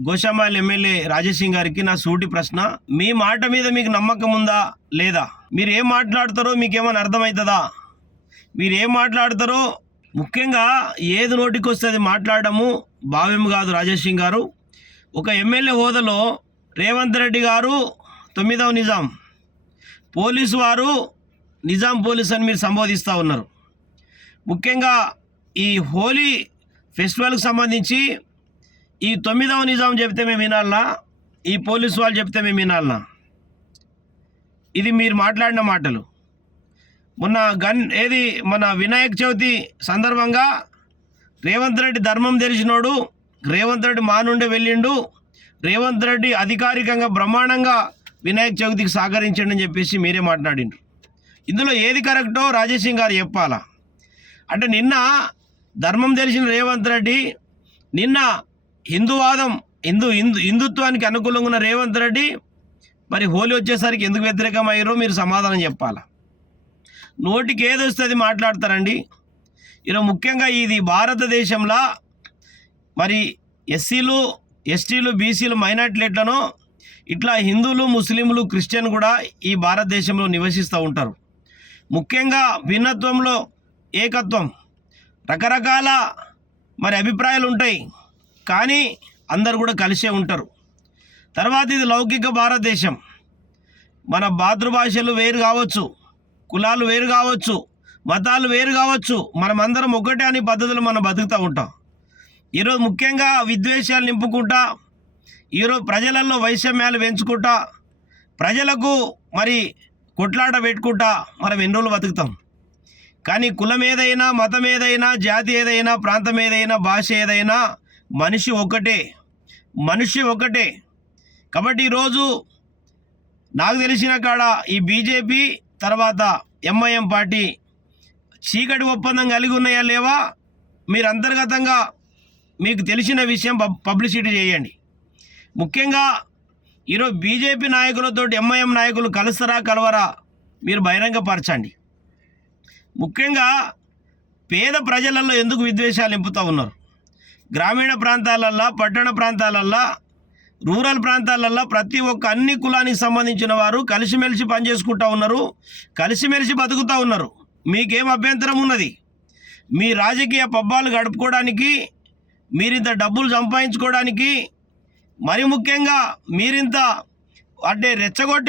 Goshamahal MLA Rajasingh గారికి నా సూటి ప్రశ్న మీ మాట మీద మీకు నమ్మకం ఉందా లేదా? మీరు ఏం మాట్లాడతారో మీకేమైనా అర్థమవుతుందా మీరు ఏం మాట్లాడతారో? ముఖ్యంగా ఏది నోటికి వస్తుంది మాట్లాడము? భావ్యం కాదు రాజేసింగ్ గారు. ఒక ఎమ్మెల్యే హోదాలో రేవంత్ రెడ్డి గారు తొమ్మిదవ నిజాం. పోలీసు వారు నిజాం పోలీస్ అని మీరు సంబోధిస్తూ ఉన్నారు. ముఖ్యంగా ఈ హోలీ ఫెస్టివల్కి సంబంధించి ఈ తొమ్మిదవ నిజాం చెప్తే మేము వినాలనా? ఈ పోలీసు వాళ్ళు చెప్తే మేము వినాలనా? ఇది మీరు మాట్లాడిన మాటలు. మొన్న గన్ ఏది మన వినాయక చవితి సందర్భంగా రేవంత్ రెడ్డి ధర్మం తెలిసినోడు రేవంత్ రెడ్డి మా నుండి వెళ్ళిండు రేవంత్ రెడ్డి అధికారికంగా బ్రహ్మాండంగా వినాయక చవితికి సహకరించండి అని చెప్పేసి మీరే మాట్లాడిండ్రు. ఇందులో ఏది కరెక్టో రాజేసింగ్ గారు చెప్పాలా? అంటే నిన్న ధర్మం తెలిసిన రేవంత్ రెడ్డి నిన్న హిందూవాదం హిందూ హిందూ హిందుత్వానికి అనుకూలంగా ఉన్న రేవంత్ రెడ్డి మరి హోలీ వచ్చేసరికి ఎందుకు వ్యతిరేకం అయ్యారో మీరు సమాధానం చెప్పాలా? నోటికి ఏది వస్తుంది మాట్లాడతారండి? ఈరోజు ముఖ్యంగా ఇది భారతదేశంలో మరి ఎస్సీలు ఎస్టీలు బీసీలు మైనార్టీలు ఇట్లా హిందువులు ముస్లింలు క్రిస్టియన్ కూడా ఈ భారతదేశంలో నివసిస్తూ ఉంటారు. ముఖ్యంగా భిన్నత్వంలో ఏకత్వం రకరకాల మరి అభిప్రాయాలు ఉంటాయి కానీ అందరు కూడా కలిసే ఉంటారు. తర్వాత ఇది లౌకిక భారతదేశం. మన మాతృభాషలు వేరు కావచ్చు కులాలు వేరు కావచ్చు మతాలు వేరు కావచ్చు మనమందరం ఒకటే అని పద్ధతులు మనం బతుకుతూ ఉంటాం. ఈరోజు ముఖ్యంగా విద్వేషాలు నింపుకుంటా ఈరోజు ప్రజలలో వైషమ్యాలు పెంచుకుంటా ప్రజలకు మరి కొట్లాట పెట్టుకుంటా మనం ఎన్ని రోజులు బతుకుతాం? కానీ కులం ఏదైనా మతం ఏదైనా జాతి ఏదైనా ప్రాంతం ఏదైనా భాష ఏదైనా మనిషి ఒకటే మనిషి ఒకటే కాబట్టి ఈరోజు నాకు తెలిసిన కాడ ఈ బీజేపీ తర్వాత ఎంఐఎం పార్టీ చీకటి ఒప్పందం కలిగి ఉన్నాయా లేవా? మీరు అంతర్గతంగా మీకు తెలిసిన విషయం పబ్- పబ్లిసిటీ చేయండి. ముఖ్యంగా ఈరోజు బీజేపీ నాయకులతో ఎంఐఎం నాయకులు కలుస్తారా కలవరా మీరు బహిరంగపరచండి. ముఖ్యంగా పేద ప్రజలలో ఎందుకు విద్వేషాలు నింపుతూ ఉన్నారు? గ్రామీణ ప్రాంతాలల్లో పట్టణ ప్రాంతాలల్లో రూరల్ ప్రాంతాలల్లో ప్రతి ఒక్క అన్ని కులానికి సంబంధించిన వారు కలిసిమెలిసి పనిచేసుకుంటూ ఉన్నారు కలిసిమెలిసి బతుకుతూ ఉన్నారు. మీకేం అభ్యంతరం ఉన్నది? మీ రాజకీయ పబ్బాలు గడుపుకోవడానికి మీరింత డబ్బులు సంపాదించుకోవడానికి మరి ముఖ్యంగా మీరింత అంటే రెచ్చగొట్టి